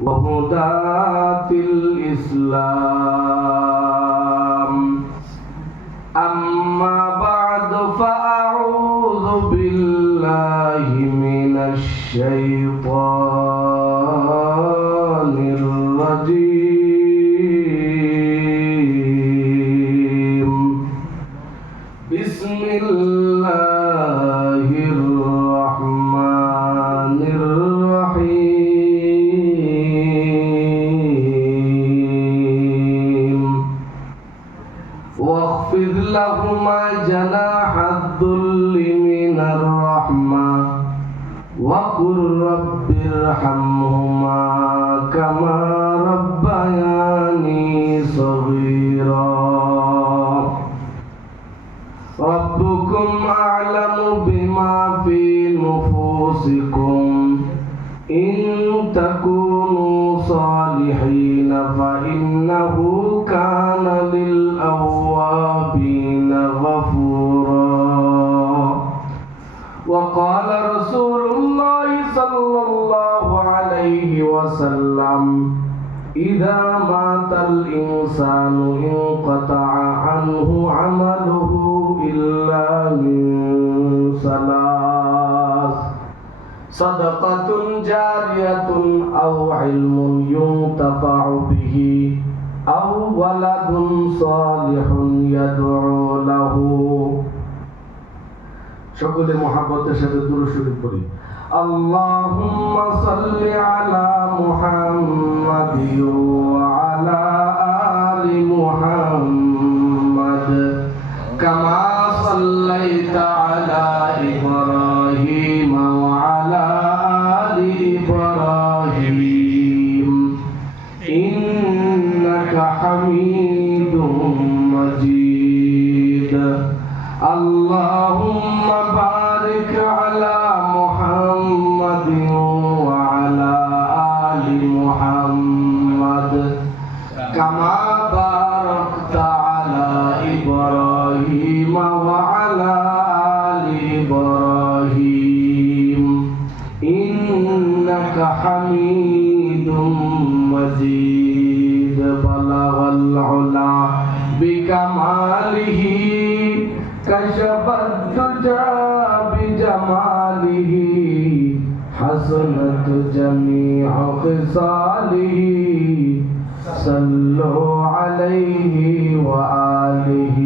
وهداة الإسلام. أما بعد فأعوذ بالله من الشيطان الرجيم. بسم الله الرحمن الرحيم. واخفض لهما جناح الذل من الرحمة وقل رب ارحمهما كما ربياني صغيرا. ربكم أعلم بما في نفوسكم إن تكونوا صالحين فإنه كان للأوابين غفورا. وقال رسول الله صلى الله عليه وسلم: إذا مات الإنسان انقطع عنه عمله إلا من ثلاث: صدقة جارية أو علم ينتفع به أو ولد صالح يدعو له. সকলে মুহাব্বতের সাথে দুরূদ শরীফ পড়ি। আল্লাহুম্মা সাল্লি আলা মুহাম্মাদ ওয়া আলা আলি মুহাম্মাদ কামা সাল্লাইতা আলা ইব্রাহিম ওয়া আলা আলি ইব্রাহিম ইন্নাকা হামিদুম মাজিদ। আল্লাহুম্মা বারিক আলা মুহাম্মাদ ওয়া আলা আলি মুহাম্মাদ কামা বারাকতা আলা ইব্রাহিম ওয়া আলা আলি ইব্রাহিম ইন্নাকা হামিদুম মাজিদ। বালাগাল উলা বিকামালিহি كشفت الدجى بجماله حسنت جميع خصاله صلوا عليه وآله।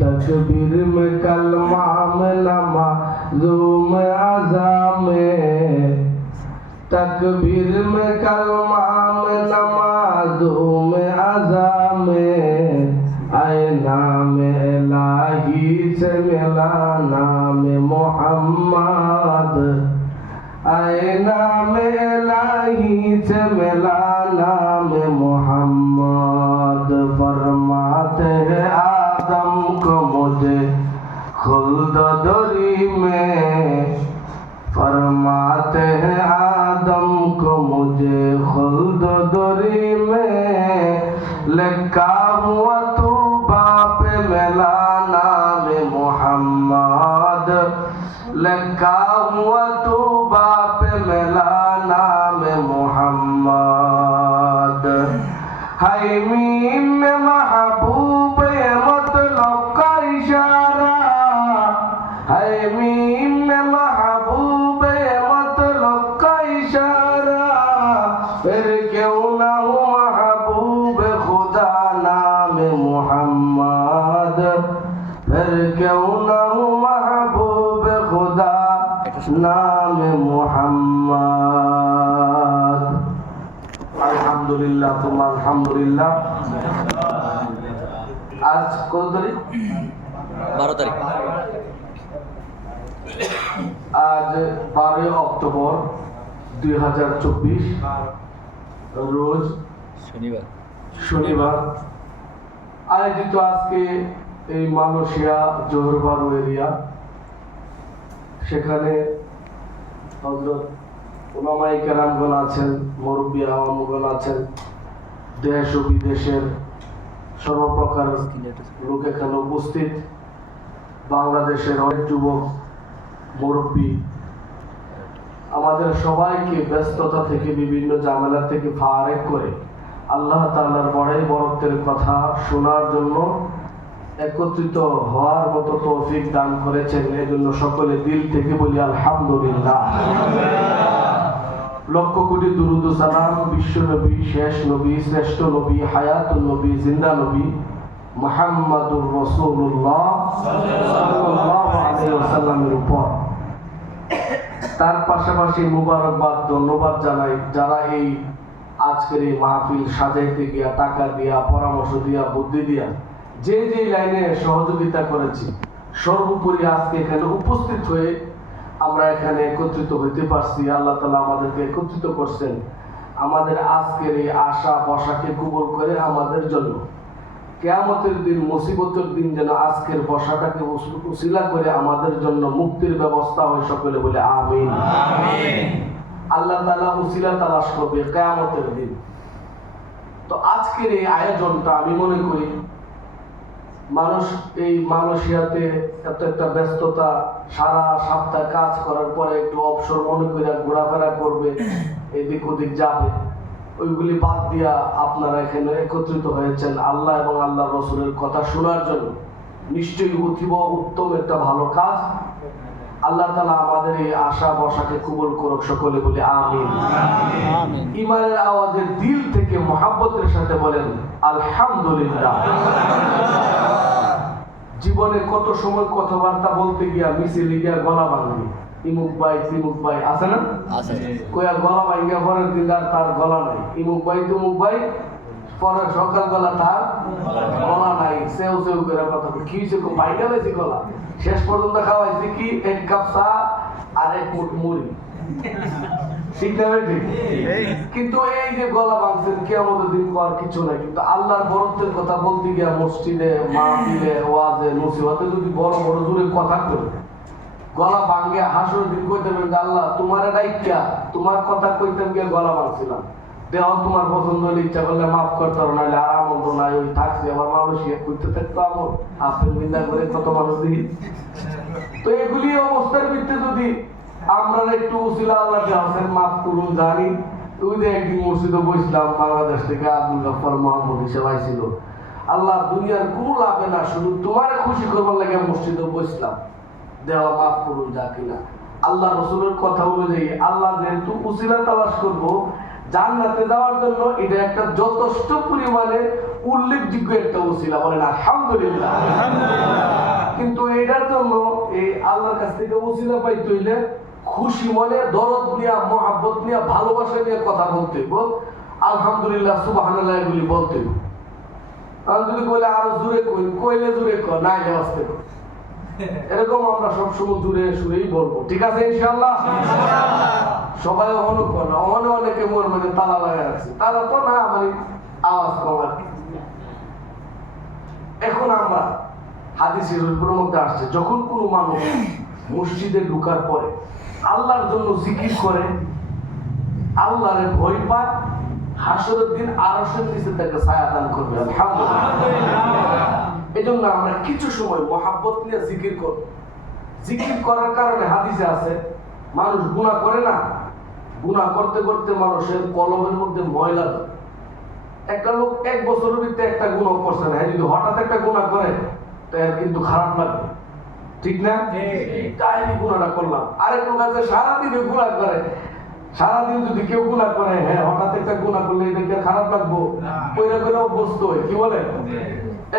تکبیر میں کلمہ میں نمازوں میں اذان میں، تکبیر میں کلمہ میں نمازوں میں اذان میں، اے نام الہی سے ملا نام محمد، اے نام الہی سے ملا نام محمد۔ فرماتے ہیں آدم کو مجھے خلد دری میں، فرماتے ہیں آدم کو مجھے خلد دری میں، لکھا ہوا تو باپ ملا نام محمد، لکھا ہوا تو باپ ملا نام محمد۔ ہے میم میں محبوب مطلب کا اشارہ، ہے میم میں محبوب مطلب کا اشارہ، پھر کیوں نہ ہو محبوب خدا نام محمد، پھر کیوں نہ ہو محبوب خدا نام محمد۔ আলহামদুলিল্লাহ, তোমার আলহামদুলিল্লাহ। আজ কত তারিখ? 12 তারিখ। আজ 12 অক্টোবর 2024 রোজ শনিবার আয়োজিত আজকে এই মালয়েশিয়া জোহর বারু এরিয়া, সেখানে হযরত উলামায়ে কেরামগণ আছেন, মুরব্বী আওয়ামগণ আছেন, দেশ ও বিদেশের সর্বপ্রকার লোক এখানে উপস্থিত। বাংলাদেশের অনেক যুবক মুরব্বী আমাদের সবাইকে ব্যস্ততা থেকে, বিভিন্ন ঝামেলা থেকে ফারেক করে আল্লাহ তাআলার বড়াই বরত্বের কথা শোনার জন্য একত্রিত হওয়ার মতো তৌফিক দান করেছেন। এজন্য সকলে দিল থেকে বলি আলহামদুলিল্লাহ। লক্ষ কোটি দুরুদ ও সালাম বিশ্ব নবী, শেষ নবী, শ্রেষ্ঠ নবী, হায়াতুল নবী, জিন্দা নবী মুহাম্মাদুর রাসূলুল্লাহ সাল্লাল্লাহু আলাইহি ওয়াসাল্লামের উপর। তার পাশাপাশি মুবারকবাদ, ধন্যবাদ জানাই যারা এই আজকের এই মাহফিল সাজাইতে গিয়া, টাকা দিয়া, পরামর্শ দিয়া, বুদ্ধি দিয়া, যে যে লাইনে সহযোগিতা করেছি, সর্বোপরি আজকে এখানে উপস্থিত হয়ে আমরা এখানে একত্রিত হইতে পারছি। আল্লাহ তাআলা আমাদেরকে একত্রিত করছেন। আমাদের আজকের এই আশা বসাকে কবুল করে আমাদের জন্য কিয়ামতের দিন, মুসিবতের দিন যেন আজকের বসাটাকে উসিলা করে আমাদের জন্য মুক্তির ব্যবস্থা হয়। সকলে বলে আমিন। আল্লাহ তাআলা উসিলা তালাশ করবে কিয়ামতের দিন। তো আজকের এই আয়োজনটা আমি মনে করি মানুষ এই মালয়েশিয়াতে এত একটা ব্যস্ততা, সারা সপ্তাহ কাজ করার পরে একটু অবসর মনে করে ঘোরাফেরা করবে, এদিক ওদিক যাবে, ওইগুলি বাদ দিয়া আপনারা এখানে একত্রিত হয়েছেন আল্লাহ এবং আল্লাহ রসুলের কথা শোনার জন্য। নিশ্চয়ই অতীব উত্তম একটা ভালো কাজ। আল্লাহ তাআলা আমাদের এই আশা বসাকে কবুল করুক। সকলে বলি আমিন। ইমানের আওয়াজে দিল থেকে মহাব্বতের সাথে বলেন আলহামদুলিল্লাহ। জীবনে কত সময় কথাবার্তা বলতে গিয়া মিছিলে গিয়া গলা ভাঙি, ইমুক ভাই তিমুক ভাই আছে না, কইয়া গলা ভাঙিয়া পরের দিন আর তার গলা নাই। ইমুক ভাই তুমুক ভাই, পরের সকাল বেলা তার গলা নাই। সেও সেও করে কথা কি হয়েছে, ভাইটা বেশি গলা। শেষ পর্যন্ত খাওয়াইছে কি, এক কাপ চা আর এক মুঠ মুড়ি। ঠিক না ঠিক? কিন্তু এই যে গলা ভাঙছেন, কিয়ামতের দিন কর কিছু নাই। কিন্তু আল্লাহর বরত্বের কথা বলতে গিয়া মসজিদে, মাহফিলে, ওয়াজে, নসিহতে যদি বড় বড় জোরে কথা কই, গলা ভাঙে হাসরের দিন কইতে পারবেন যে আল্লাহ তোমার ডাইকা, তোমার কথা কইতাম গিয়া গলা ভাঙছিলাম, দেহ তোমার পছন্দ হলে ইচ্ছা করলে মাফ করতে পারো, নাহলে আর আমন্ত্র নাই, ওই থাকছে আমার মালয়েশিয়া কইতে থাকতো আমল আপেল বিন্দা করে কত মানুষ দেখি। তো এগুলি অবস্থার ভিত্তিতে যদি আমরা একটু উসিলা আল্লাহকে হাসেন মাফ করুন জানি। ওই যে একদিন মসজিদে বসলাম, বাংলাদেশ থেকে আব্দুল গফফার মোহাম্মদ হিসেবে আইছিল। আল্লাহ দুনিয়ার কোনো লাভে না, শুধু তোমার খুশি করবার লাগে মসজিদে বসলাম, দেওয়া মাফ করুন যা কিনা। আল্লাহ রসুলের কথা অনুযায়ী আল্লাহ যেহেতু উসিলা তালাশ করবো জান্নাতে যাওয়ার জন্য, এটা একটা যথেষ্ট পরিমাণে উল্লেখযোগ্য একটা উসিলা। বলেন আলহামদুলিল্লাহ। কিন্তু এটার জন্য এই আল্লাহর কাছ থেকে উসিলা পাইতে হইলে খুশি মনে, দরদ নিয়ে, মহাব্বত নিয়ে, ভালোবাসা নিয়ে কথা বলতে হইব। আলহামদুলিল্লাহ, সুবহানাল্লাহ এগুলি বলতে হইব। আর যদি বলে আরো জোরে কইলে জোরে কর, না আসতে কর, এরকম আমরা সবসময় জোরে সুরেই বলবো। ঠিক আছে ইনশাআল্লাহ? সবাই অহনো কর না, অহনে অনেকে মোর মধ্যে তালা লাগাই রাখছে। তালা তো না, মানে আওয়াজ কম আর কি। এখন আমরা হাদিসের মধ্যে আসছে, যখন কোনো মানুষ মসজিদে ঢুকার পরে আল্লাহর জন্য জিকির করে, আল্লাহরে ভয় পায়, হাসরের দিন আরশের নিচে তাকে ছায়া দান করবে। আলহামদুলিল্লাহ। এই জন্য আমরা কিছু সময় মহাব্বত নিয়ে জিকির করব। জিকির করার কারণে হাদিসে আছে মানুষ গুনাহ করে না, গুনাহ করতে করতে মানুষের কলমের মধ্যে ময়লা ধরে। একটা লোক এক বছরের ভিতরে একটা গুনাহ করছে না, যদি হঠাৎ একটা গুনাহ করে তো এর কিন্তু খারাপ লাগবে। ঠিক না? তাই গুনাহটা করলাম। আরেক লোক আছে সারাদিনে গুনাহ করে, সারাদিন যদি কেউ গুনাহ করে, হ্যাঁ হঠাৎ একটা গুনাহ করলে এটা খারাপ লাগবো, কইরা কইরা অভ্যস্ত হয়। কি বলে?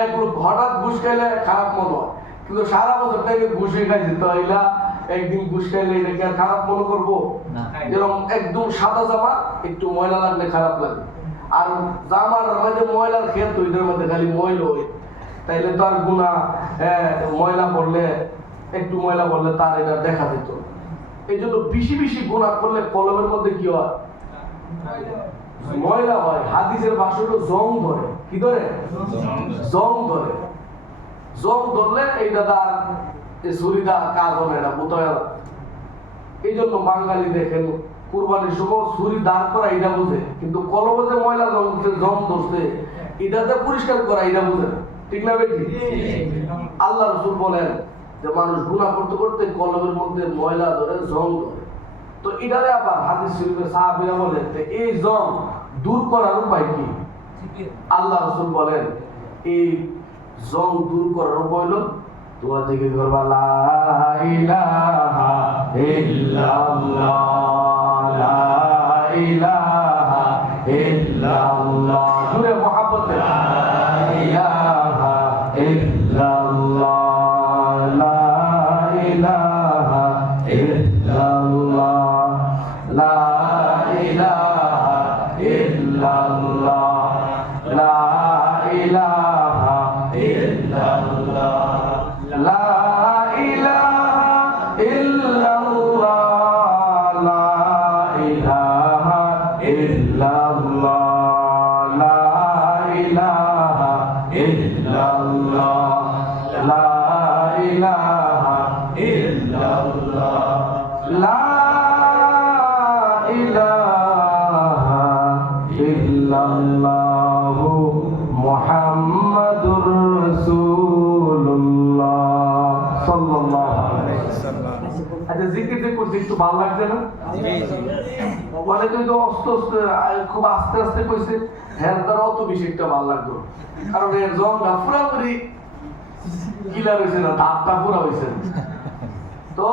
এক লোক হঠাৎ ঘুষ খাইলে খারাপ মনে হয়, কিন্তু সারা বছর তাইলে ঘুষে খাইছে, তো এলা একদিন ঘুষ খাইলে এটাকে আর খারাপ মনে করবো? যেরকম একদম সাদা জামা একটু ময়লা লাগলে খারাপ লাগে, আর জামার মধ্যে ময়লার ক্ষেত ওইটার মধ্যে খালি ময়লা হয়, তাইলে তো আর গুনাহ ময়লা পড়লে, একটু ময়লা পড়লে তার এটা দেখা যেত। এই জন্য বেশি বেশি গুনাহ করলে কলমের মধ্যে কি হয়? ময়লা হয়। হাদিসের ভাষা হলো জং ধরে। কি ধরে? জং ধরে। জং ধরলে এইটা তার ছুরিটা কাজ হবে না, বোতল। এই জন্য বাঙালি দেখেন কুরবানির সময় ছুরি দাঁড় করা এটা বুঝে, কিন্তু কলমে যে ময়লা জং ধরছে এটাতে পরিষ্কার করা এটা বুঝে না। ঠিক না বেটি? আল্লাহ রাসূল বলেন যে মানুষ গুনাহ করতে করতে কলমের মধ্যে ময়লা ধরে, জং ধরে। তো এটারে আবার হাদিস শরীফে সাহাবীরা বলেন যে এই জং দূর করার উপায় কি? আল্লাহ রাসূল বলেন এই জং দূর করার উপায় হলো তোমরা জিকির করবা লা ইলাহা ইল্লাল্লাহ লা ইলাহা ইল্লাল্লাহ জুড়ে মহব্বত লা ইলাহা ইল্লাল্লাহ লা ইলাহা ইল্লাল্লাহ লা ইলাহা ইল্লাল্লাহ লা ইলাহা ইল্লাল্লাহ লা ইলাহা ইল্লাল্লাহ লা ইলাহা ইল্লাল্লাহ লা ইলাহা ইল্লাল্লাহ লা ইলাহা ইল্লাল্লাহ লা ইলাহা ইল্লাল্লাহ মুহাম্মাদুর রাসূলুল্লাহ সাল্লাল্লাহু আলাইহি ওয়াসাল্লাম। আচ্ছা জিকির যে করছি একটু ভালো লাগছে না? মানে তুই তো খুব আস্তে আস্তে কইছে হ্যাঁ তার অত বেশি একটা ভালো লাগতো কারণ এর জংটা পুরোপুরি কিলার হয়েছে না, দাঁতটা পুরা হয়েছে তো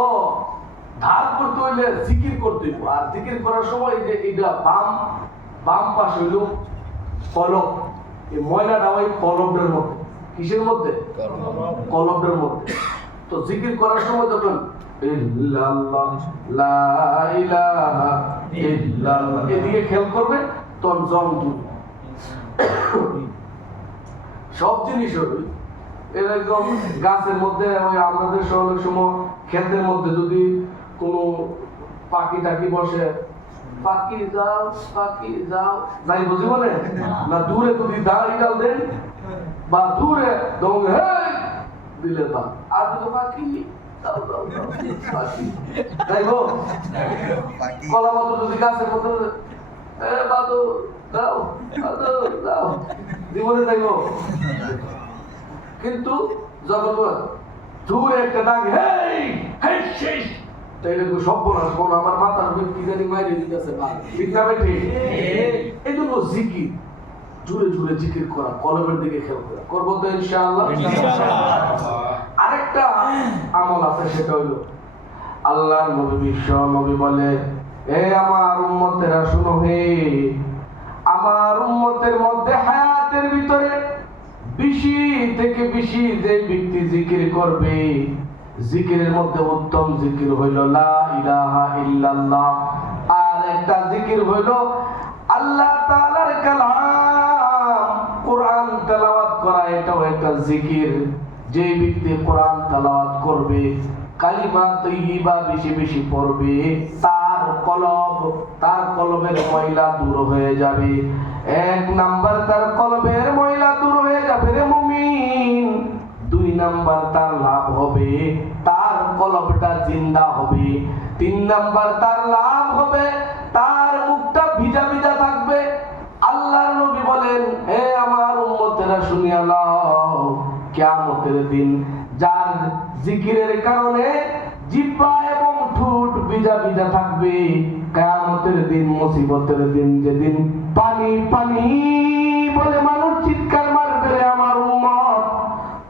ধার করতে হইলে জিকির করতে হইব। আর জিকির করার সময় যে এটা বাম পাশ হইল কলব, এই ময়লাটা ওই কলবের মধ্যে। কিসের মধ্যে? কলবের মধ্যে। তো জিকির করার সময় যখন ইল্লাল্লাহ লা ইলাহা ইল্লাল্লাহ এদিকে খেয়াল করবে তখন জং দূর। সব জিনিস হবে এরকম গাছের মধ্যে ওই আমাদের শহরের সময় ক্ষেতের মধ্যে যদি কোনো পাখি টাকি বসে পাখি যাও যাই বুঝি বলে না দূরে যদি দাঁড়ি ডাল দেন বা দূরে দৌড় দিলে তা আর যদি পাখি পাখি যাই হোক কলা মতো যদি গাছের মতো বাদু দাও দাও জীবনে যাইব। কিন্তু যখন দূরে একটা ডাক তাইলে সর্বনাশ বলো আমার মাথার উপর কি জানি মাইরে দিতেছে ঠিক না বেঠি? এই জন্য জিকির জুড়ে জুড়ে জিকির করা, কলবের দিকে খেয়াল করা করবো তো ইনশাআল্লাহ। আরেকটা আমল আছে সেটা হইলো আল্লাহর নবী বিশ্ব নবী বলে এ আমার উম্মতেরা শুনো হে, আমার উম্মতের মধ্যে হায়াতের ভিতরে বেশি থেকে বেশি যে ব্যক্তি জিকির করবে, জিকিরের মধ্যে উত্তম জিকির হইল লা ইলাহা ইল্লাল্লাহ। আর একটা জিকির হইল আল্লাহ তাআলার কালাম কোরআন তেলাওয়াত করা, এটাও একটা জিকির। যে ব্যক্তি কোরআন তেলাওয়াত করবে, কালিমা তাইয়্যিবা বেশি বেশি পড়বে, তার কলবের ময়লা দূর হয়ে যাবে। এক নাম্বার তার কলবের ময়লা দূর হয়ে যাবে রে মুমিন। দুই নাম্বার তার লাভ হবে, তার কলবটা জিন্দা হবে। তিন নাম্বার তার লাভ হবে, তার মুখটা ভিজা ভিজা থাকবে। আল্লাহর নবী বলেন হে আমার উম্মতেরা শুনিয়া লও, কিয়ামতের দিন যার জিকিরের কারণে জিহ্বা এবং ঠোঁট ভিজা ভিজা থাকবে, কিয়ামতের দিন মুসিবতের দিন যেদিন পানি পানি বলে মানুষ চিৎকার মারবে রে আমার উম্মত,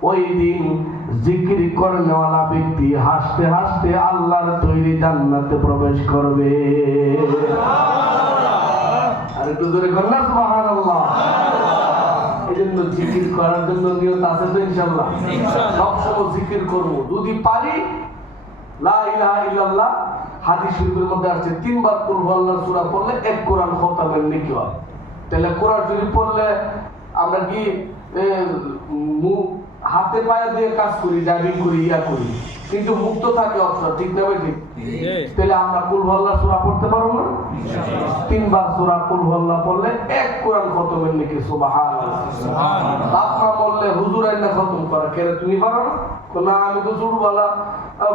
ওই দিন জিকির করনেওয়ালা ব্যক্তি হাসতে হাসতে আল্লাহর তৈরি জান্নাতে প্রবেশ করবে। আর একটু জোরে করেন সুবহানাল্লাহ। এই জন্য জিকির করার জন্য নিয়ত আছে তো ইনশাআল্লাহ। সবসময় জিকির করব যদি পারি। লা ইলাহা ইল্লাল্লাহ হাদিস শরীফের মধ্যে আছে 3 বার কুল আল্লাহর সূরা পড়লে এক কোরআন খতমের নেকি হয়। তাহলে কোরআন শরীফ পড়লে আমরা কি হাতে পায়ে দিয়ে কাজ করি, ড্রাইভিং করি, ইয়া করি, কিন্তু মুক্ত থাকে অবসর, ঠিক না ভাই? ঠিক। তাহলে আমরা কুল আল্লাহর সূরা পড়তে পারবো না? 3 বার সূরা কুল আল্লাহ পড়লে এক কোরআন খতমের নেকি। সুবহানাল্লাহ সুবহানাল্লাহ। বাপমা বললে হুজুর আইনা খতম করা কেন তুমি পারো না? না আমি তো ছোটবেলা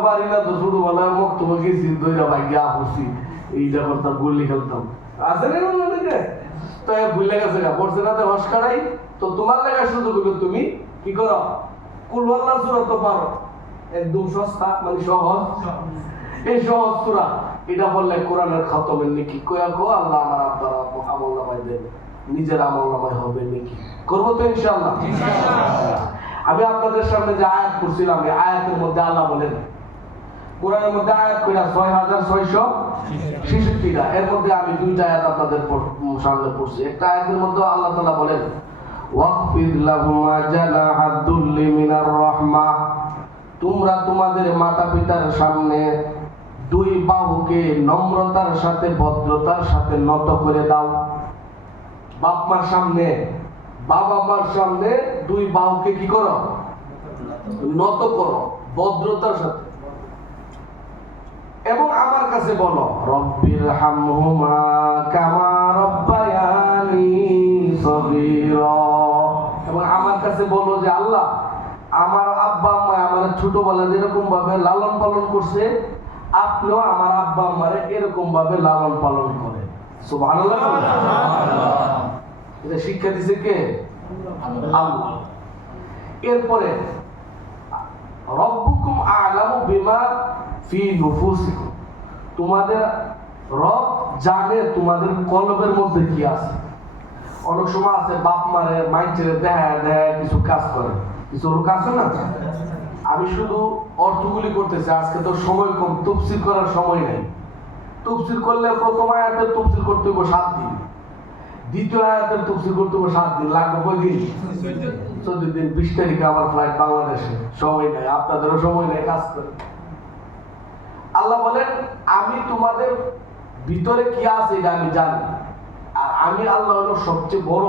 পারি না, তো ছোটবেলা মক্তবে গেছি দইরা ভাই গিয়া পড়ছি, এইটা করতাম, গুলি খেলতাম, আছে না অনেকে তো ভুলে গেছে গা পড়ছে না তো হসকারাই। তো তোমার লেগা সুযোগ হলো তুমি কি করো, কুল আল্লাহর সূরা তো পারো, একদম সস্তা মানে সহজ, এই সহজ সূরা এটা বললে কোরআনের খতমের নেকি কয়া কো আল্লাহ আমার আব্বার আমল নামায় দেবে, নিজের আমল নামায় হবে নেকি। করবো তো ইনশাআল্লাহ। আমি আপনাদের সামনে যে আয়াত পড়ছিলাম, এই আয়াতের মধ্যে আল্লাহ বলেন, কোরআনের মধ্যে আয়াত কইরা 6666টা, এর মধ্যে আমি দুইটা আয়াত আপনাদের সামনে পড়ছি। একটা আয়াতের মধ্যে আল্লাহ তাআলা বলেন ওয়াকফিদ লাহুমা জানাহাদ দুল্লি মিনার রাহমা, তোমরা তোমাদের মাতা পিতার সামনে দুই বাহুকে নম্রতার সাথে ভদ্রতার সাথে নত করে দাও। বাপ মার সামনে, বাবা মার সামনে দুই বাহুকে কি করো? নত করো ভদ্রতার সাথে। এবং আমার কাছে বলো রব্বির হামহুমা কামা রব্বায়ানি সগীরা, এবং আমার কাছে বলো যে আল্লাহ আমার আব্বা আম্মা আমার ছোটবেলা যেরকম ভাবে লালন পালন করছে, আপনিও আমার আব্বা আম্মারে এরকম ভাবে লালন পালন করে। সুবহানাল্লাহ। এটা শিক্ষা দিছে কে? আল্লাহ। এরপরে রব্বুকুম আ'লামু বিমা ফি নুফুসিকুম, তোমাদের রব জানে তোমাদের কলবের মধ্যে কি আছে। অনেক সময় আছে বাপ মারে মাইন্ডে দেখা কিছু কাজ করে, কিছু লোক আছে না। আমি শুধু অর্থগুলি করতেছি, আজকে তো সময় কম, তাফসীর করার সময় নেই। তাফসীর করলে প্রথম আয়াতের তাফসীর করতে হবে 7 দিন, দ্বিতীয় আয়াতের তাফসীর করতে হবে 7 দিন, লাগবে কয় দিন? 14 দিন। 20 তারিখে আমার ফ্লাইট বাংলাদেশে, সময় নেই, আপনাদেরও সময় নেই কাজ করে। আল্লাহ বলেন আমি তোমাদের ভিতরে কি আছে এটা আমি জানি, আর আমি আল্লাহ হলো সবচেয়ে বড়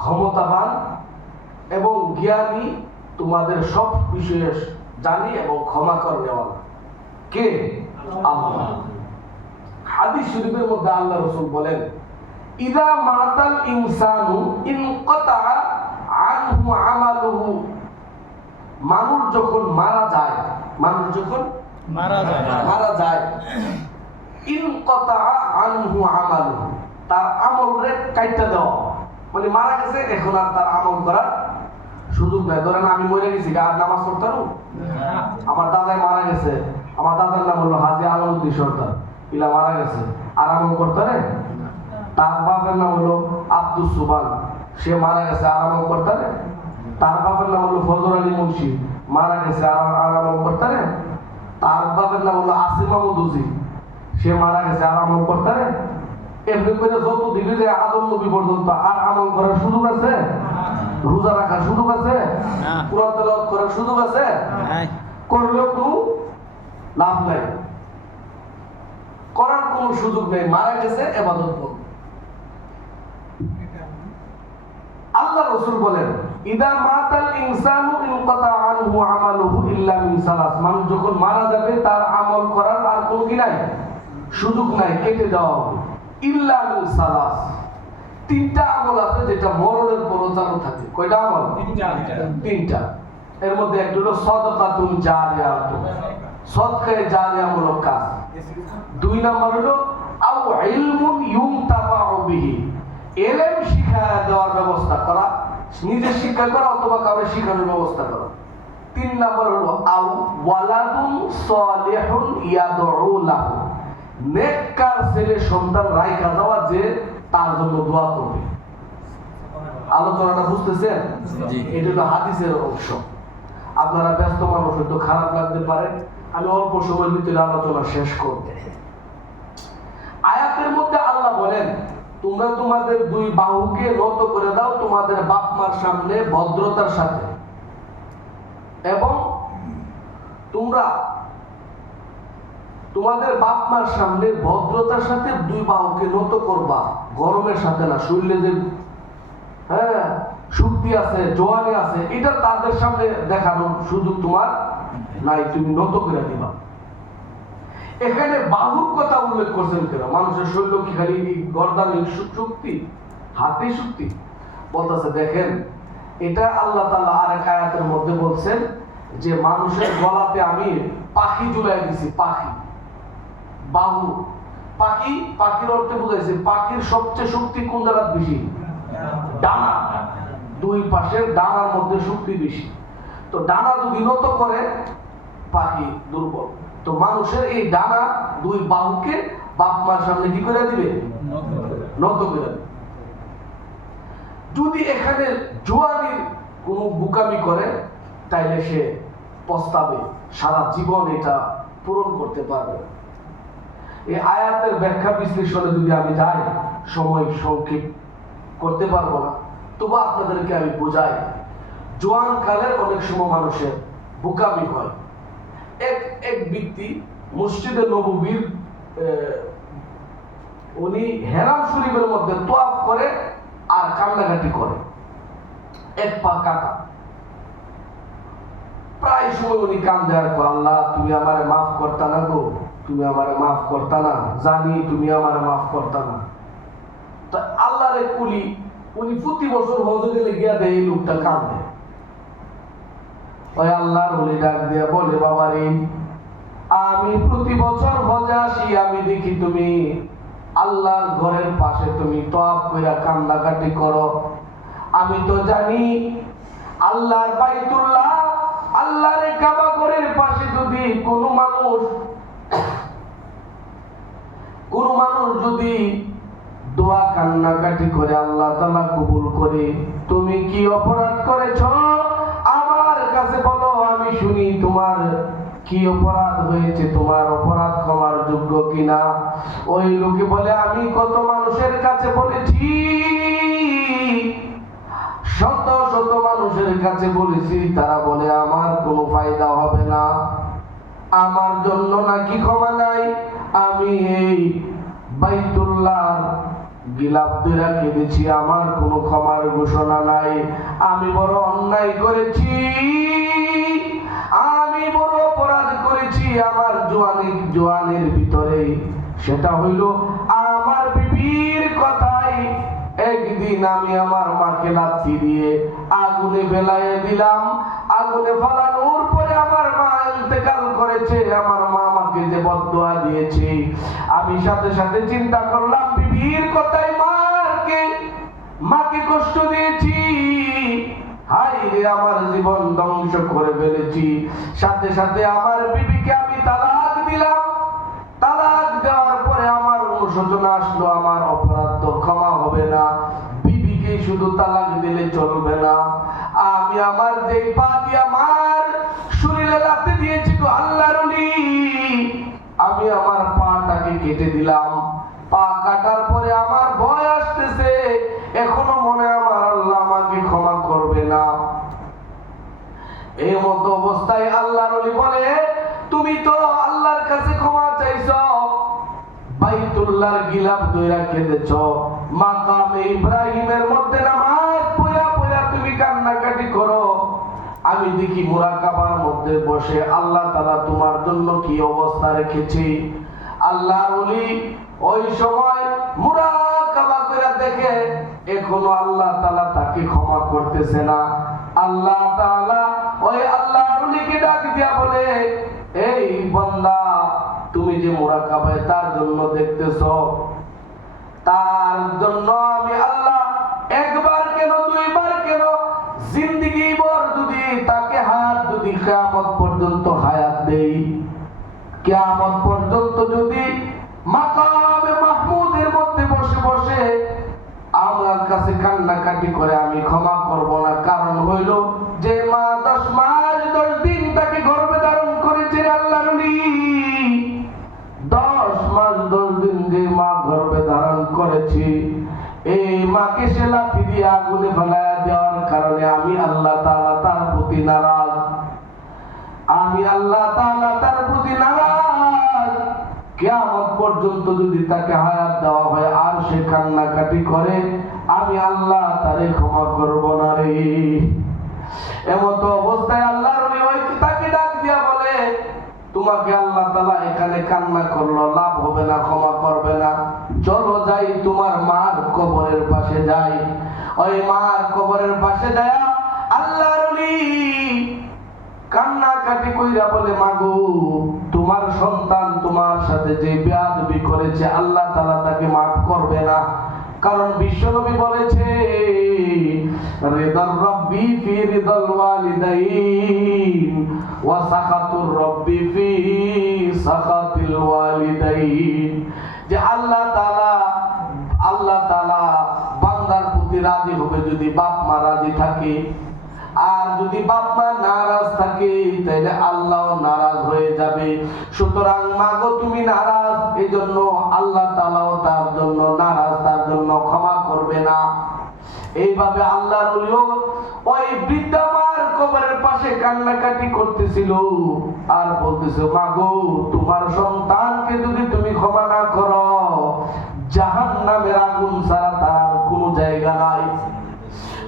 ক্ষমতাবান এবং জ্ঞানী, তোমাদের সব বিষয়ে জানি এবং ক্ষমা করে নেওয়ালা। কে? আল্লাহ। হাদিস শরীফের মধ্যে আল্লাহ রাসূল বলেন ইদা মাতাল ইনসানু ইনকাতা আনহু আমালুহু, মানুষ যখন মারা যায়, মানুষ যখন মারা যায় ইনকাতা আনহু আমালুহু, তার আমলরে কাইটা দেওয়া, মানে মারা গেছে এখন আর তার আমল করার সুযোগ নাই। ধরেন আমি মরে গেছি, আর নামাজ পড়তে পারবো? আমার দাদাই মারা গেছে, আমার দাদার নাম হলো হাজী আলাউদ্দিন সরদার, ইলা মারা গেছে, আর আমল করতে পারে? তার বাবার নাম হলো আব্দুল সুবান, সে মারা গেছে, আর আমল করতে পারে? তার বাবার নাম হলো ফজর আলী মুন্সি, মারা গেছে, আর আমল করতে পারে? তার বাবার নাম হলো আসিম মাহমুদ উজি, সে মারা গেছে, আর আমল করতে পারে? এমনি করে যত দিকে যে আদম নবী পর্যন্ত আর আমল করার সুযোগ আছে? রোজা রাখার সুযোগ আছে? কুরআন তেলাওয়াত করার সুযোগ আছে? করলেও কোনো লাভ নাই, করার কোনো সুযোগ নেই, মারা গেছে, ইবাদত করো। আল্লাহ রাসূল বলেন ইদা মাতাল ইনসানু ইনকাতা আনহু আমালুহু ইল্লা মিন সালাস, মানুষ যখন মারা যাবে তার আমল করার আর কোনো কি নাই, সুযোগ নাই, কেটে দেওয়া হবে। ইল্লা মিন সালাস, 3টা আমল আছে যেটা মরণের পরও চালু থাকে। কয়টা আমল? 3টা। এর মধ্যে একটা হলো সাদাকাতুন জারিয়াতুন, সদকায়ে জারিয়ামূলক কাজ। 2 নাম্বার হলো আও ইলমুন ইউনতাফাউ বিহি, ইলম শিক্ষা দেওয়ার ব্যবস্থা করা, নিজে শিক্ষা করা অথবা কাউকে শিখানোর ব্যবস্থা করা। 3 নাম্বার হলো আও ওয়ালাদুন সালিহুন ইয়াদউ লাহু, নেককার ছেলে সন্তান রাইখা যাওয়া যে তার জন্য দোয়া করবে। আলোচনাটা বুঝতেছেন? এটা হলো হাদিসের অংশ। আপনারা ব্যস্ত মানুষ, হয়তো খারাপ লাগতে পারে, আমি অল্প সময়ের ভিতরে আলোচনা শেষ করব। আয়াতের মধ্যে আল্লাহ বলেন তোমরা তোমাদের 2 বাহুকে নত করে দাও তোমাদের বাপ মার সামনে ভদ্রতার সাথে, এবং তোমরা তোমাদের বাপ মার সামনে ভদ্রতার সাথে 2 বাহুকে নত করবা, গরমের সাথে না। শরীরে যে শক্তি আছে, জোয়ানি আছে, এটা তাদের সামনে দেখানোর সুযোগ তোমার নাই, তুমি নত করে দিবা। এখানে বাহুর কথা উল্লেখ করছেন কেন? মানুষের শরীর কি খালি গর্দানের শক্তি, হাতে শক্তি? বলতেছে দেখেন, এটা আল্লাহ তাআলা আরেক আয়াতের মধ্যে বলছেন যে মানুষের গলাতে আমি পাখি ঝুলাই দিছি। পাখি, বাহু, পাখি, পাখির অর্থে বুঝাইছে পাখির সবচেয়ে শক্তি কোন জায়গায় বেশি? ডানা, 2 পাশের ডানার মধ্যে শক্তি বেশি। তো ডানা যদি নত করে পাখি দুর্বল, তো মানুষের এই ডানা দুই বাহুকে বাপ মার সামনে কি করে দিবে? নত করে দিবে। যদি এখানে জোয়ানির কোনো বুকামি করে তাইলে সে পস্তাবে, সারা জীবন এটা পূরণ করতে পারবে। এই আয়াতের ব্যাখ্যা বিশ্লেষণে যদি আমি যাই, সময় সংক্ষেপ করতে পারবো না, তবু আপনাদেরকে আমি বোঝাই। জোয়ান কালের অনেক সময় মানুষের বোকামি হয়। এক ব্যক্তি মসজিদে নববীর উনি হেরাম শরীফের মধ্যে তোয়াফ করে আর কান্নাকাটি করে, এক পা কাটা। প্রায় সময় উনি কান্দে আর কয়, আল্লাহ তুমি আমারে মাফ করতা না গো, তুমি আমারে মাফ করতা না, জানি তুমি আমারে মাফ করতা না। তো আল্লাহরে কুলি উনি প্রতি বছর হজে গেলে গিয়া দেয়, এই লোকটা কান্দে। ওই আল্লাহর ওলি ডাক দিয়া বলে, বাবা রে, আমি প্রতি বছর হজে আসি, আমি দেখি তুমি আল্লাহর ঘরের পাশে তুমি তওয়াফ কইরা কান্নাকাটি করো। আমি তো জানি আল্লাহর বাইতুল্লাহ, আল্লাহর কাবা ঘরের পাশে যদি কোনো মানুষ যদি দোয়া কান্নাকাটি করে আল্লাহ তাআলা কবুল করে। তুমি কি অপরাধ করেছো আমার কাছে বলো, আমি শুনি তোমার কি অপরাধ হয়েছে, তোমার অপরাধ ক্ষমার যোগ্য কিনা। ওই লোকে বলে, আমি কত মানুষের কাছে বলেছি, শত শত মানুষের কাছে বলেছি, তারা বলে আমার কোনো ফায়দা হবে না, আমার জন্য নাকি ক্ষমা নাই। আমি এই বাইতুল্লাহ গিলাফ ধরে কেঁদেছি, আমার কোনো ক্ষমার ঘোষণা নাই। আমি বড় অন্যায় করেছি, আমি বড় অপরাধ করেছি আমার জোয়ানের ভিতরে। সেটা হইল আমার বিবির কথাই একদিন আমি আমার মাকে লাথি দিয়ে আগুনে ফেলাইয়ে দিলাম। আগুনে ফেলানোর পরে আমার মা ইন্তেকাল করেছে। আমার মা আমাকে যে বদদোয়া দিয়েছে, আমি সাথে সাথে চিন্তা করলাম বিবির কথাই মাকে কষ্ট দিয়েছি, হাই রে আমার জীবন ধ্বংস করে ফেলেছি। সাথে সাথে আমার বিবিকে আমি তালাক দিলাম। তালাক দেওয়ার পরে আমার অনুশোচনা আসলো, আমার অপরাধ তো ক্ষমা হবে না, বিবিকে শুধু তালাক দিলে চলবে না। আমি আমার যে পা দিয়ে আমার শরীরে লাথি দিয়েছি তো আল্লাহর ওলি, আমি আমার পাটাকে কেটে দিলাম। পা কাটার পরে আমার ভয় আসতেছে, এখনো মনে আমার আল্লাহ আমাকে ক্ষমা করবে না। এই মতো অবস্থায় আল্লাহর ওলি বলে, তুমি তো আল্লাহর কাছে ক্ষমা চাইছো, বাইতুল্লাহর গিলাফ ধইরা কেঁদেছো, মাকামে ইব্রাহিমের মধ্যে নামাজ পড়া পড়া তুমি কান্নাকাটি করো। আমি দেখি মুরাকাবার মধ্যে বসে আল্লাহ তাআলা তোমার জন্য কি অবস্থা রেখেছে। আল্লাহর ওলি ওই সময় মুরাকাবা করে দেখে এখনো আল্লাহ তাআলা তাকে ক্ষমা করতেছে না। আল্লাহ তাআলা ওই আল্লাহর ওলিকে ডাক দিয়া বলে, এই বান্দা, তুমি যে মুরাকাবায় তার জন্য দেখতেছো, তার জন্য আমি আল্লাহ একবার কেন দুইবার কেন জিন্দেগি ভর যদি তাকে হায়াত যদি কিয়ামত পর্যন্ত হায়াত দেই, কিয়ামত পর্যন্ত যদি মাকামে মাহমুদের মধ্যে বসে বসে আমার কাছে কান্নাকাটি করে, আমি ক্ষমা করব না। কারণ হইল যে মা 10 মাস 10 দিন তাকে গর্ভে ধারণ করেছে আল্লাহর ওলি, 10 মাস 10 দিন যে মা গর্ভে ধারণ করেছে, এই মাকে সে লাথি দিয়ে আগুনে ফেলাইয়া দেওয়ার কারণে আমি আল্লাহ তাআলা তার প্রতি নারাজ। আমি আল্লাহ তাআলা তার প্রতি নারাজ। কিয়ামত পর্যন্ত যদি তাকে হায়াত দেওয়া হয় আর সে কান্নাকাটি করে, আমি আল্লাহ তারে ক্ষমা করব না রে। এমত অবস্থায় আল্লাহর ওলি হয়তো তাকে ডাক দিয়া বলে, তোমাকে আল্লাহ তাআলা এখানে কান্না করলো, লাভ হবে না, ক্ষমা করবে না, চলো যাই তোমার মার কবরের পাশে যাই। ওই মার কবরের পাশে যায় আল্লাহর ওলি কান্নাকাটি কইরা বলে, মাগো, তোমার সন্তান তোমার সাথে যে বেয়াদবি করেছে আল্লাহ তাআলা তাকে মাফ করবে না। কারণ বিশ্বনবী বলেছে, রিদার রাব্বি ফি রিদাল ওয়ালিদাইন ওয়া সাখাতুর রাব্বি ফি সাখাতিল ওয়ালিদাইন, যে আল্লাহ তাআলা বান্দার প্রতি রাজি হবে যদি বাপ মা রাজি থাকে, আর যদি বাপ মা নারাজ থাকে তাহলে আল্লাহ নারাজ হয়ে যাবে। সুতরাং মাগো তুমি নারাজ, এজন্য আল্লাহ তাআলাও তার জন্য নারাজ, তার জন্য ক্ষমা করবে না। এইভাবে আল্লাহর ওলিও ওই বৃদ্ধা মার কবরের পাশে কান্নাকাটি করতেছিল আর বলতেছে, মাগো তোমার সন্তানকে যদি তুমি ক্ষমা না করো, জাহান্নামের আগুন ছাড়া তার কোনো জায়গা নাই।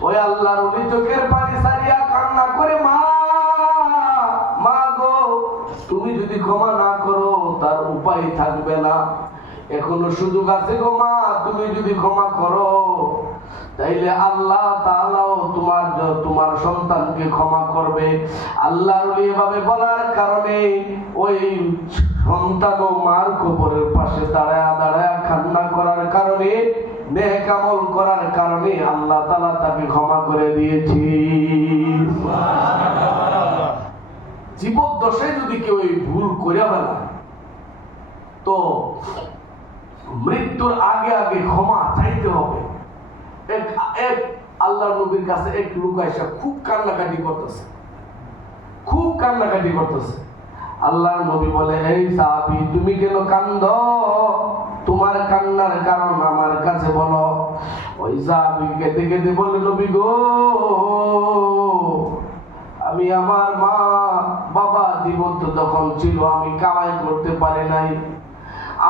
ওই আল্লাহর ওলি চোখের পানি সারিয়া কান্না করে, মা গো তুমি যদি ক্ষমা না করো তার উপায় থাকবে না, এখনো সুযোগ আছে গো মা, তুমি যদি ক্ষমা করো তাইলে আল্লাহ তাআলাও তোমার সন্তানকে ক্ষমা করবে। আল্লাহর ওলি এভাবে বলার কারণে ওই সন্তানও মার কবরের পাশে দাঁড়ায় কান্না করার কারণে, নেক আমল করার কারণে আল্লাহ তাআলা তাকে ক্ষমা করে দিয়েছি। জীবদ্দশায় যদি কেউ এই ভুল করে ফেলে তো মৃত্যুর আগে ক্ষমা চাইতে হবে। এক আল্লাহর নবীর কাছে এক লোক আইসা খুব কান্নাকাটি করতেছে। আল্লাহর নবী বলে, এই সাহাবী তুমি কেন কান্দো? তোমার কান্নার কারণ আমার কাছে বলো। ওই সাহাবী কেঁদে কেঁদে বলে, নবী গো, আমি আমার মা বাবা জীবন্ত যখন ছিল আমি কামাই করতে পারি নাই,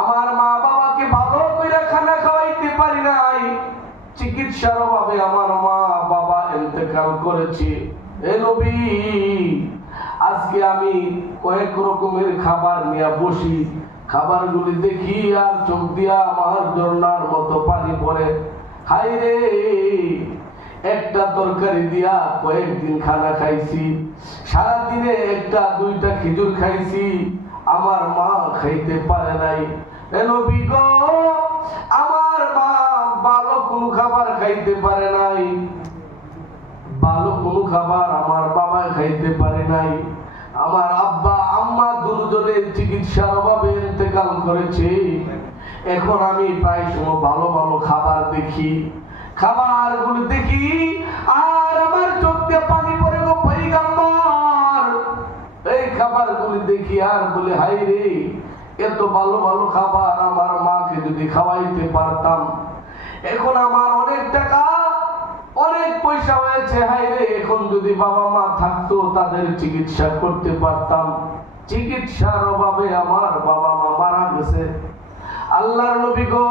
আমার মা বাবাকে ভালো করে খানা খাওয়াইতে পারি নাই, চিকিৎসার অভাবে আমার মা বাবা ইন্তেকাল করেছে। এ নবী, আজকে আমি কয়েক রকমের খাবার নিয়ে বসি, খাবারগুলি দেখি আর চোখ দিয়া আমার ঝর্ণার মতো পানি পড়ে। হাই রে, একটা তরকারি দিয়া কয়েকদিন খানা খাইছি, সারাদিনে একটা দুইটা খেজুর খাইছি, আমার মা খাইতে পারে নাই। এ নবী গো, আমার মা ভালো কোনো খাবার খাইতে পারে নাই, ভালো কোনো খাবার আমার বাবা খাইতে পারে নাই, আমার আব্বা আম্মা দুজনের চিকিৎসার অভাবে ইন্তেকাল করেছে। এখন আমি প্রায় সময় ভালো ভালো খাবার দেখি, খাবারগুলো দেখি আর আমার চোখ দিয়ে পানি পড়ে গো পয়গম্বর। এই খাবারগুলো দেখি আর বলে, হাই রে, এত ভালো ভালো খাবার আমার মাকে যদি খাওয়াইতে পারতাম। এখন আমার অনেক টাকা অনেক পয়সা হয়েছে, হাই রে, এখন যদি বাবা মা থাকতো তাদের চিকিৎসা করতে পারতাম। চিকিৎসার অভাবে আমার বাবা মা মারা গেছে। আল্লাহর নবী গো,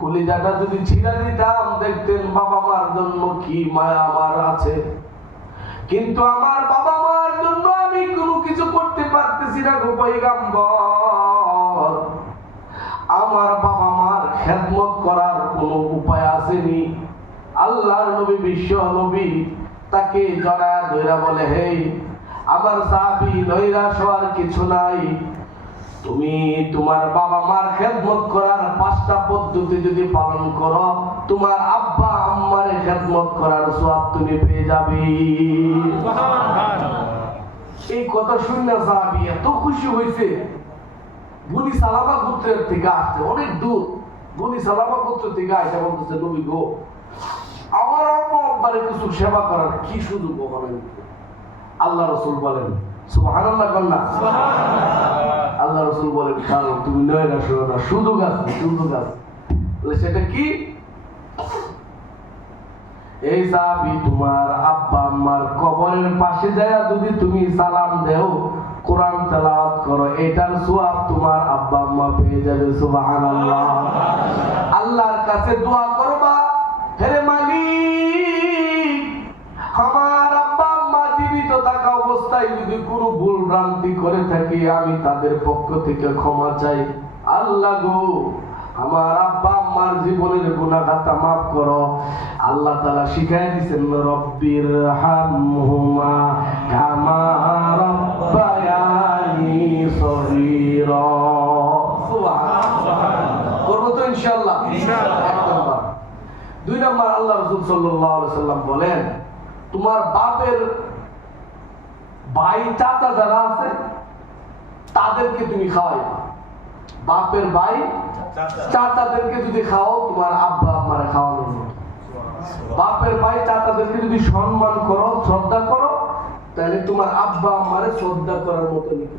কলিজাটা যদি ছিঁড়া দিতাম দেখতেন বাবা মার জন্য কি মায়া আমার আছে, কিন্তু আমার বাবা মার জন্য আমি কোনো কিছু করতে পারতেছি না গো পয়গম্বর। আমার বাবা মার খেদমত করার কোনো উপায় আসেনি। আল্লাহর নবী, বিশ্ব নবী তাকে জড়ায়া ধইরা বলে, হে আমার সাহাবী, নৈরাশ হওয়ার কিছু নাই, তুমি তোমার বাবা মার খেদমত করার 5টা পদ্ধতি যদি পালন করো, তোমার আব্বা আম্মার খেদমত করার সওয়াব তুমি পেয়ে যাবে। এই কথা শুনে সাহাবী এত খুশি হয়েছে। বনি সালামা গোত্রের থেকে আসছে, অনেক দূর, বনি সালামা গোত্র থেকে আসে বলতেছে, নবী গো, আমার আম্মা আব্বারে কিছু সেবা করার কি সুযোগ বলেন? আল্লাহ রাসূল বলেন, সুবহানাল্লাহ কন্যা, আল্লাহ রাসূল বলেন, কাল তুমি নয়রাশ হও না, সুযোগ আছে। সেটা কি? এই সাহাবী, তোমার আব্বা আম্মার কবরের পাশে যায় যদি তুমি সালাম দেও, কোরআন তেলাওয়াত করো, এটার সওয়াব তোমার আব্বা আম্মা পেয়ে যাবে। সুবহানাল্লাহ। আল্লাহর কাছে দোয়া করবা, হে মালিক, আমার আব্বা আম্মা জীবিত থাকা অবস্থায় যদি কোনো ভুল ভ্রান্তি করে থাকি আমি তাদের পক্ষ থেকে ক্ষমা চাই। আল্লাহ গো, আমার আব্বা আম্মার জীবনের গুনাহ খাতা মাফ করো। আল্লাহ তাআলা শিখাই দিয়েছেন, রব্বির হামহুমা কামা রাব্বায়ানি সগীরা। সুবহানাল্লাহ। করব তো ইনশাআল্লাহ। ইনশাআল্লাহ। 2 নম্বর, আল্লাহ রাসূল সাল্লাল্লাহু আলাইহি সাল্লাম বলেন, তোমার বাপের ভাই চাচা যারা আছে তাদেরকে তুমি খাওয়াইবা। বাপের ভাই চাচাদেরকে যদি খাও তোমার আব্বা আম্মারে খাওয়ানোর মতো। বাপের ভাই চাচাদেরকে যদি সম্মান করো, শ্রদ্ধা করো, তাহলে তোমার আব্বা আম্মারে শ্রদ্ধা করার মতো নিতে।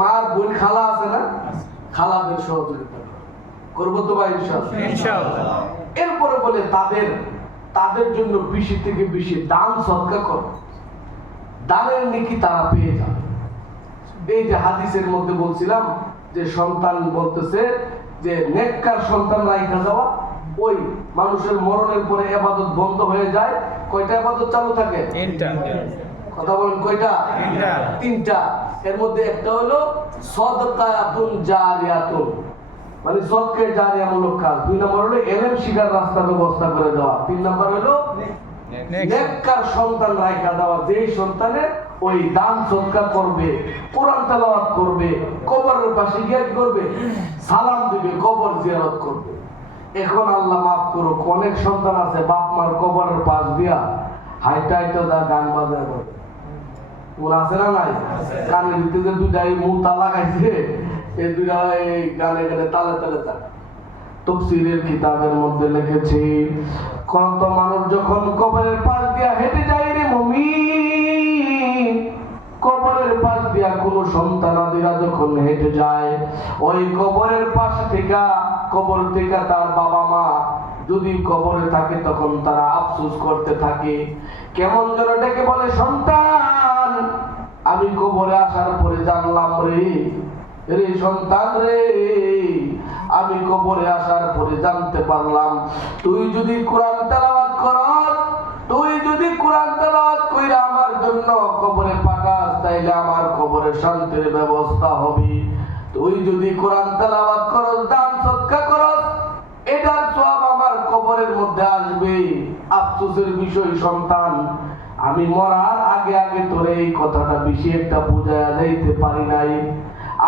মার বোন খালা আছে না, খালাদের সহযোগিতা করবো তো ভাই ইনশাআল্লাহ। এরপরে বলে তাদের জন্য বেশি থেকে বেশি দান সদকা করো, দানের নেকি তারা পেয়ে যাবে। এই যে হাদিসের মধ্যে বলছিলাম যে সন্তান বলতেছে যে নেককার সন্তান রাইখা যাওয়া, ওই মানুষের মরণের পরে ইবাদত বন্ধ হয়ে যায়। কয়টা ইবাদত চালু থাকে? কথা বলেন কয়টা? তিনটা। এর মধ্যে একটা হলো সাদকাতুন জারিয়াতুন, মানে সদকা জারিয়ামূলক কাজ। 2 নম্বর হলো ইলম শিখার রাস্তা ব্যবস্থা করে দেওয়া। 3 নম্বর হলো নেককার সন্তান রাইখা দেওয়া, যেই সন্তানের ওই দান সদকা করবে, কোরআন তেলাওয়াত করবে, কবরের পাশে গিয়ে কি করবে? সালাম দিবে, কবর জিয়ারত করবে। এখন আল্লাহ মাফ করুক, অনেক সন্তান আছে বাপ মার কবরের পাশ দিয়া হাইটা হাইটা যা গান বাজায় করে। ওরা আছে না নাই? কানের ভিতরে দুইটা এই মুতা লাগাইছে, এই দুইটা এই গানে গানে তালে তালে থাকে। তাফসীরের কিতাবের মধ্যে লিখেছে, কত মানুষ যখন কবরের পাশ দিয়া হেঁটে যায় রে মুমিন, কবরের পাশ দিয়া কোন সন্তানাদিরা যখন হেঁটে যায়, ওই কবরের পাশ থেকে, কবর থেকে তার বাবা মা যদি কবরে থাকে তখন তারা আফসোস করতে থাকে। কেমন যেন ডেকে বলে, সন্তান আমি কবরে আসার পরে জানলাম রে, রে সন্তান রে, আমি কবরে আসার পরে জানতে পারলাম তুই যদি কোরআন তেলাওয়াত করস, তুই যদি কোরআন তেলাওয়াত কইরা আমার জন্য কবরে পাঠাস, তাইলে আমার কবরে শান্তির ব্যবস্থা হবে। তুই যদি কোরআন তেলাওয়াত করস, দান সদকা করস, এটার সওয়াব আমার কবরের মধ্যে আসবে। আফসোসের বিষয় সন্তান, আমি মরার আগে আগে তোরে এই কথাটা বেশি একটা বোঝায়া যাইতে পারি নাই।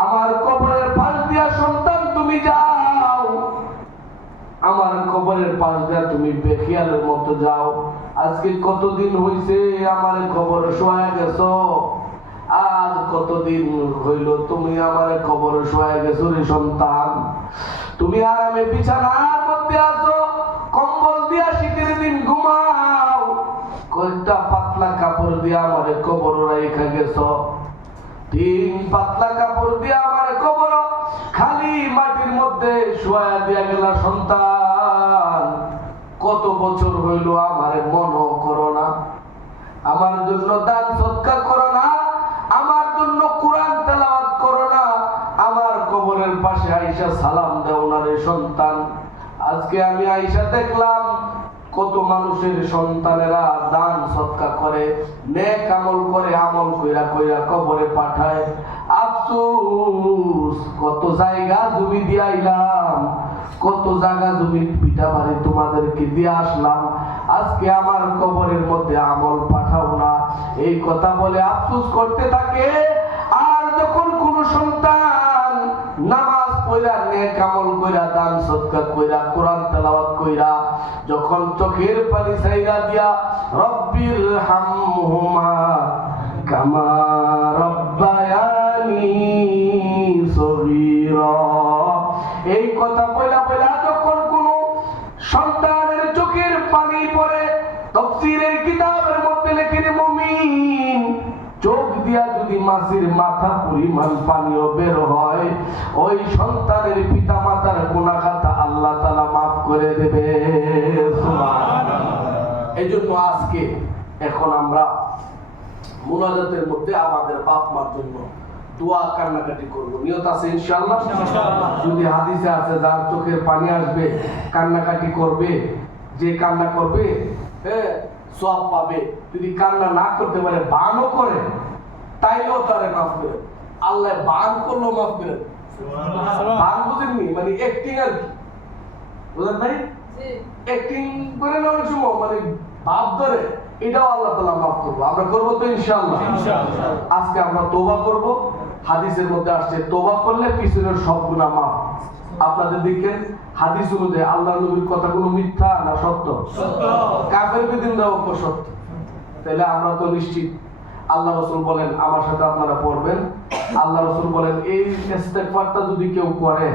আমার কবরের পাশ দিয়া সন্তান তুমি যাও, আমার কবরের পাশ দিয়া তুমি বেখিয়ালের মতো যাও। আজকে কতদিন হইছে আমার কবরে শোয়া গেছো, আজ কতদিন হইল তুমি আমার কবরে শোয়া গেছো রে সন্তান। তুমি আরামে বিছানার মধ্যে আছো, কম্বল দিয়া শীতের দিন ঘুমাও, কয়টা পাতলা কাপড় দিয়া আমার কবর রাইখা গেছো। 3 পাতলা কাপড় দিয়া আমার কবর খালি মাটির মধ্যে শোয়া দিয়া গেলা সন্তান। কত বছর হইল আমারে মনও করো না, আমার জন্য দান সদকা করো না, আমার জন্য কোরআন তেলাওয়াত করো না, আমার কবরের পাশে আইসা সালাম দাও না রে সন্তান। আজকে আমি আইসা দেখলাম কত মানুষের সন্তানেরা দান সদকা করে, নেক আমল করে, আমল কইরা কইরা কবরে পাঠায়। আফসোস, কত জায়গা জমি দিয়ে আইলাম, কত জায়গা জমি পিঠা বাড়ি তোমাদেরকে দিয়ে আসলাম, আজকে আমার কবরের মধ্যে আমল পাঠাও না। এই কথা বলে আফসোস করতে থাকে। আর যখন কোন সন্তান নামাজ পড়া, নেক আমল কইরা, দান সদকা কইরা, কোরআন তেলাওয়াত কইরা যখন চোখের পানি ছাইরা দিয়া রব্বির হামহুমা কামা রব্বায়ানি সগীরা, এই কথা বলা বলা যখন কোন সন্তানের চোখের পানি পড়ে, তাফসীরের কিতাবের মধ্যে লেখে রে মুমিন, চোখ দিয়া যদি মাছের মাথা পরিমাণ পানিও বের হয়, ওই সন্তানের পিতা মাতার গুনাহ খাতা আল্লাহ তাআলা মাফ করে দেবে। সুবহানাল্লাহ। এজন্য আজকে এখন আমরা মুনাজাতের মধ্যে আমাদের বাপ মার জন্য দোয়া কান্নাকাটি করব, নিয়ত আছে ইনশাআল্লাহ। যদি হাদিসে আছে যার চোখের পানি আসবে কান্নাকাটি করবে, যে কান্না করবে সওয়াব পাবে। যদি কান্না না করতে পারে, বানও করে, তাইলেও তারে মাফ করে আল্লাহ। বান করলেও মাফ করে। বান বুঝেননি, মানে অ্যাক্টিং আর কি, বুঝলেন ভাই? অ্যাক্টিং করে না অনেক সময়, মানে ভাব ধরে, এটাও আল্লাহ তাআলা মাফ করবো। আমরা করবো তো ইনশাআল্লাহ। আজকে আমরা তওবা করব। হাদিসের মধ্যে আসছে তওবা করলে পিছনের সব গুনাহ মাফ। আপনাদের দেখেন হাদিস অনুযায়ী আল্লাহ নবীর কথাগুলো মিথ্যা না সত্য? সত্য। কাফের বিদিনরাও সত্য। তাহলে আমরা তো নিশ্চিত আল্লাহ রাসূল বলেন আমার সাথে আপনারা পড়বেন। আল্লাহ রাসূল বলেন এই ইস্তেগফারটা যদি কেউ করে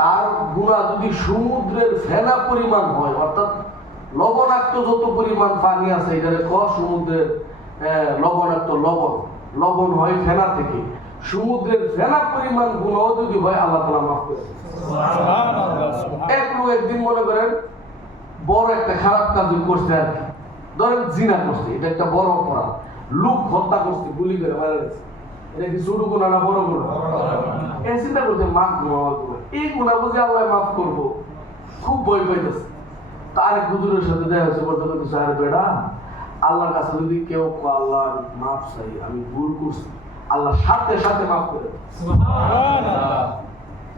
তার গুনাহ যদি সমুদ্রের ফেনা পরিমাণ হয়, অর্থাৎ লবণাক্ত যত পরিমাণ পানি আছে এটারে সমুদ্রের লবণাক্ত লবণ হয় ফেনা থেকে, সমুদ্রের ফেনা পরিমাণ গুনাহ যদি হয় আল্লাহ তাআলা মাফ করে দেন। সুবহানাল্লাহ। একদিন মনে করেন বড় একটা খারাপ কাজ করছে আর কি, ধরেন জিনা করছে, এটা একটা বড় অপরাধ, লোক হত্যা করছে, গুলি করে মারা গেছে, এটা কি ছোট গুনাহ না বড় গুনাহ? এই চিন্তা করছে মাফ করবো, এই গুনাহ বুঝে আল্লাহ মাফ করবো, খুব ভয় পাইতেছে। তার হুজুরের সাথে দেখা হচ্ছে, বলতে বলতেছে আরে বেটা আল্লাহর কাছে যদি কেউ আল্লাহ মাফ চাই, আমি ভুল করছি, আল্লাহ সাথে সাথে মাফ করে দেন। সুবহানাল্লাহ।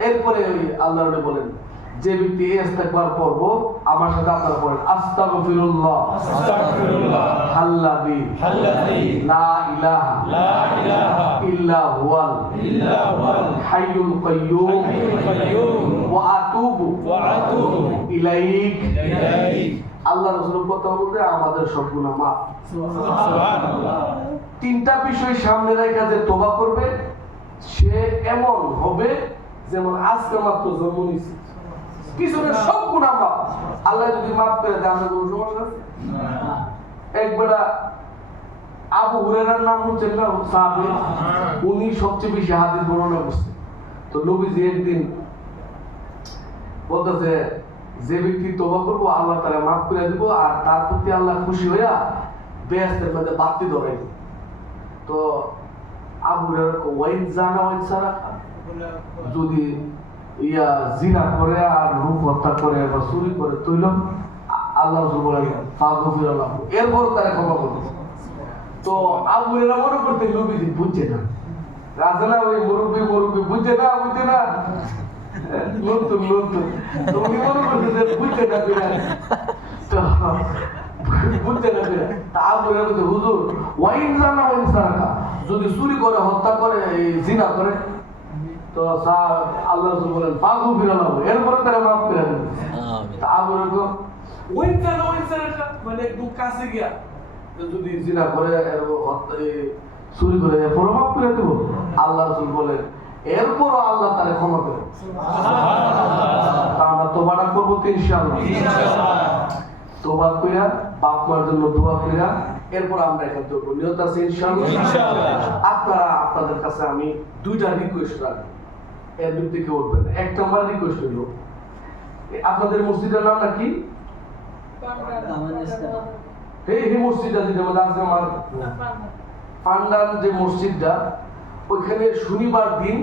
এরপরে ওই আল্লাহ বলেন যে ব্যক্তি এই ইস্তেগফার পড়বো আমার সাথে আপনারা পড়েন আস্তাগফিরুল্লাহ আল্লাযী লা ইলাহা ইল্লা হুয়াল হাইয়ুল কাইয়্যুম ওয়া আতুবু ইলাইক। আল্লাহ রাসূলের কথা বলতে আমাদের সব গুনাহ মাফ। সুবহানাল্লাহ। তিনটা বিষয় সামনে রেখে যে তওবা করবে সে এমন হবে যেমন আজকে মাত্র জন্ম নিয়েছে, পিছনের সব গুনাহ মাফ। আল্লাহ যদি মাফ করে দেয় আমরা কোনো সমস্যা আছে? একবার আবু হুরায়রার নাম হচ্ছেন না সাহাবী, উনি সবচেয়ে বেশি হাদিস বর্ণনা করছেন। তো নবীজি একদিন বলতেছে যে ব্যক্তি তওবা করবো আল্লাহ তাআলা মাফ করে দিব, আর তার প্রতি আল্লাহ খুশি হইয়া বেহেশতের মধ্যে বাতি ধরাই। তো আবু হুরায়রা ওয়াইন জানা ওয়াইন সারাকা, যদি ইয়া জিনা করে আর রূপ হত্যা করে বা চুরি করে তৈল আল্লাহ রাসূল বলেন ফাগফিরুল্লাহ, এরপর তারা ক্ষমা করবে। তো আবু হুরায়রা মনে করতে নবীজি বুঝছে না, রাজানা ওই মুরব্বি বুঝছে না নতুন তো উনি মনে করতে যে বুঝছে না বিনা, তো বুঝছে না বিনা। তা আবু হুরায়রা বলতে হুজুর ওয়াইন জানা ওয়াইন সারাকা, যদি চুরি করে হত্যা করে জিনা করে তো আল্লাহ রাসূল বলেন ফাগফিরুল্লাহ, এরপরে তারা মাফ করে দেন। তা আবু হুরায়রা ওই সারাকা মানে একটু কাছে গিয়া যদি জিনা করে চুরি করে এরপর মাফ করে দেব। আল্লাহ রাসূল বলেন এরপরও আল্লাহ তারে ক্ষমা করে। সুবহানাল্লাহ। আমরা তওবাটা করব তো ইনশাআল্লাহ। তওবা কইরা পাপ করার জন্য দোয়া কইরা এরপর আমরা এখান থেকে নিয়ত আছে ইনশাআল্লাহ। আপনারা আপনাদের কাছে আমি দুইটা রিকোয়েস্ট রাখবো, এর ভিত্তি থেকে উঠবেন। এক নম্বর রিকোয়েস্ট হলো আপনাদের মসজিদের নাম কি? এই মসজিদটা যেটা আমাদের আছে আমার পান্ডার যে মসজিদটা, ওইখানে শনিবার দিন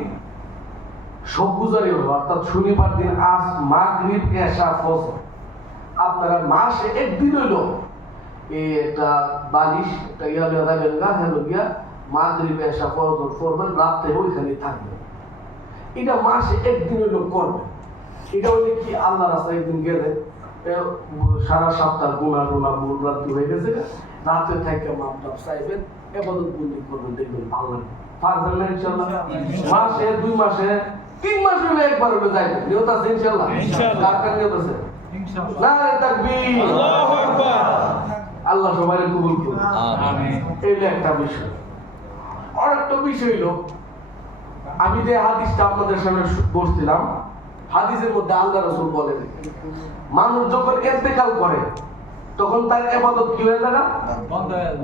সব গুজারি হবে, অর্থাৎ শনিবার দিন আজ মাগরিব এশা ফজর আপনারা মাসে একদিন হইল একটা বালিশ একটা ইয়া লেদা বেলগা হেলো গিয়া মাগরিব এশা ফজর করবেন, রাতে ওইখানে থাকবেন। এটা মাসে একদিন হইল করবেন। এটা হইলে কি আল্লাহ রাস্তায় একদিন গেলে সারা সপ্তাহ গুনাহ ভুল রাত্রি হয়ে গেছে, রাতে থেকে মাপ টাপ চাইবেন, ইবাদত বন্দি করবেন, দেখবেন ভালো লাগবে। পারবেন না ইনশাআল্লাহ? মাসে 2 মাসে 3 মাস হলে একবার হলে যাইবেন। নিয়ত আছে ইনশাআল্লাহ? কার কার নিয়ত আছে? ইনশাআল্লাহ। নারে তাকবীর, আল্লাহু আকবার। আল্লাহ সবাইকে কবুল করুন, আমিন। এইটা একটা বিষয়। আরেকটা বিষয় হলো আমি যে হাদিসটা আপনাদের সামনে বলছিলাম, হাদিসের মধ্যে আল্লাহ রাসূল বলেন মানুষ যখন ইন্তেকাল করে তখন তার ইবাদত কি হয়ে যায়?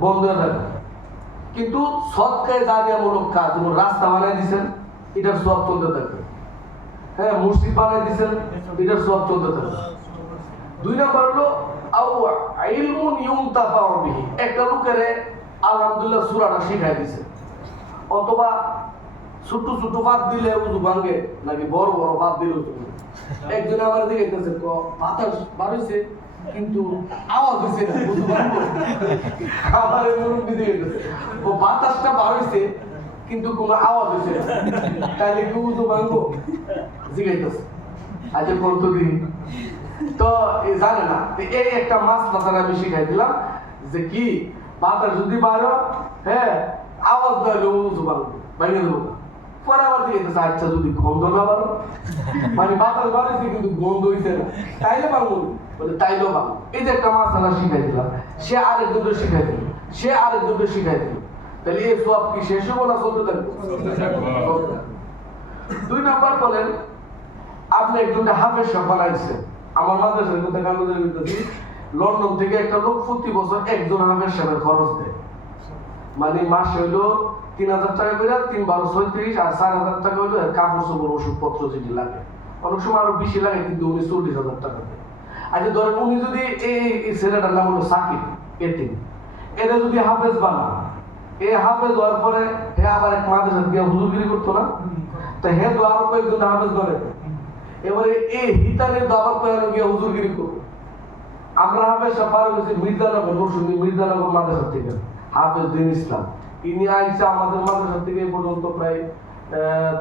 বন্ধ হয়ে যায়। কিন্তু সদকায়ে জারিয়ামূলক কাজ, যেমন রাস্তা বানাই দিয়েছেন এটার সওয়াব চলতে থাকবে, হ্যাঁ মসজিদ বানাই দিয়েছেন এটার সওয়াব চলতে থাকবে। 2 নাম্বার হলো আও ইলমুন ইউনতাফাউ বিহি, একটা লোকের আলহামদুলিল্লাহ সূরাটা শিখাই দিয়েছে, অথবা ছোট ছোট বাদ দিলে উযু ভাঙে নাকি বড় বড় বাদ দিলে উযু ভাঙে। একজন আমার দিকে গেছে বাতাস বার হইছে কিন্তু আওয়াজ হইছে না, উযু ভাঙবো। আমার মুরব্বি দিকে গেছে ও বাতাসটা বার হইছে কিন্তু কোনো আওয়াজ হইছে না, তাহলে কি উযু ভাঙবো? জিগাইতেছে আচ্ছা কোন তো দিন তো জানে না। এই একটা মাসলা তারা আমি শিখাই দিলাম যে কি বাতাস যদি বার হয়, হ্যাঁ আওয়াজ দিলে উযু ভাঙবো, ভাঙে দেবো। পরে আবার দিকে আচ্ছা যদি গন্ধ না বাড়ো, মানে বাতাস বাড়িছে কিন্তু গন্ধ হইছে না, তাইলে ভাঙবো, বলে তাইলেও ভাঙবো। এই যে একটা মাসালা শিখাই দিলাম, সে আরেকজনকে শিখাই দিল। সে আরেকজনকে শিখাই দিল, তাহলে এই সব কি শেষ হবো না চলতে থাকবে? চলতে থাকবে। 2 নাম্বার বলেন, আপনি একজনকে হাফেজ সাহেব বানাইছেন। আমার মাদ্রাসার কথা কাগজের ভিতরে লন্ডন থেকে একটা লোক প্রতি বছর একজন হাফেজ সাহেবের খরচ দেয়, মানে মাসে হইলো 3000 টাকা করে, 3 12 36 আর 4000 টাকা হইলো কাপড় চোপড় ওষুধপত্র যেটি লাগে, অনেক সময় আরো বেশি লাগে, কিন্তু উনি 40,000 টাকা দেয়। আচ্ছা ধরেন উনি যদি এই ছেলেটার নাম হলো সাকিব এতিম, এটা যদি হাফেজ বানান, এই হাফেজ হওয়ার পরে হে আবার এক মাদ্রাসা দিয়ে হুজুরগিরি করতো না, তো হে তো আরো কয়েকজন হাফেজ করে, এবারে এই হিতানের তো আবার কয়েকজন গিয়ে হুজুরগিরি করবো। আমরা হাফেজ সাহেব পার হয়েছি মির্জানগর, বসুনি মির্জানগর মাদ্রাসা থেকে হাফেজ দিন ইসলাম, ইনি আইসা আমাদের মাদ্রাসা থেকে এই পর্যন্ত প্রায়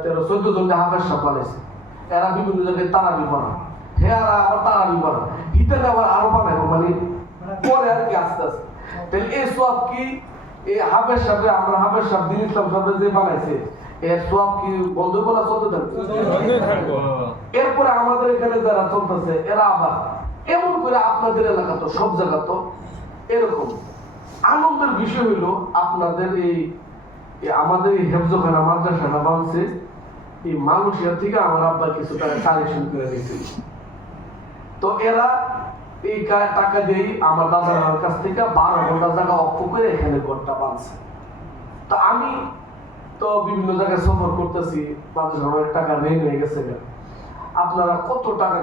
13-14 জনকে হাফেজ সাহেব বানাইছে। এরা বিভিন্ন জায়গায় তারাবি পড়া, হে আবার তারাবি পড়া, হিতানে আবার আরো বানাইবো, মানে পরে আর কি আস্তে আস্তে। তাহলে এই সব কি এই হাফেজ সাহেব, আমরা হাফেজ সাহেব দিন ইসলাম সাহেব যে বানাইছে, এর সব কি বন্ধ করা চলতে থাকবে? এরপরে আমাদের এখানে যারা চলতেছে এরা আবার এমন করে, আপনাদের এলাকা তো সব জায়গা তো এরকম। আনন্দের বিষয় হইলো আপনাদের এই আমাদের এই হেফজখানা মাদ্রাসাটা বানছে, এই মানুষের থেকে আমার আব্বা কিছু টাকা কালেকশন করে দিয়েছিল। তো এরা এই টাকা দিয়েই আমার দাদার কাছ থেকে 12 ঘন্টা জায়গা অক্ষ করে এখানে ঘরটা বানছে। তো আমি তো বিভিন্ন জায়গায় সফর করতেছি, মাদ্রাসা অনেক টাকা নিয়ে গেছে। আপনারা কত টাকা